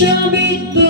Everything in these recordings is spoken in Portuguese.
chame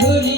hoodie.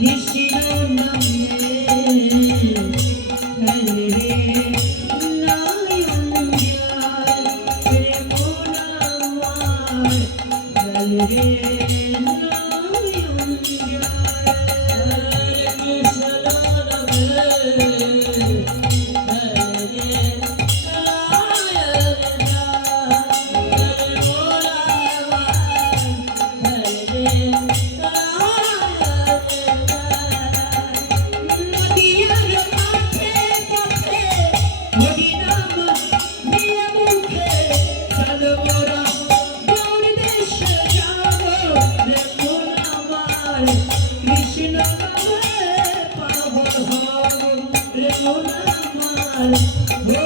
Krishna নামে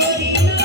Hari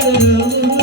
Thank you.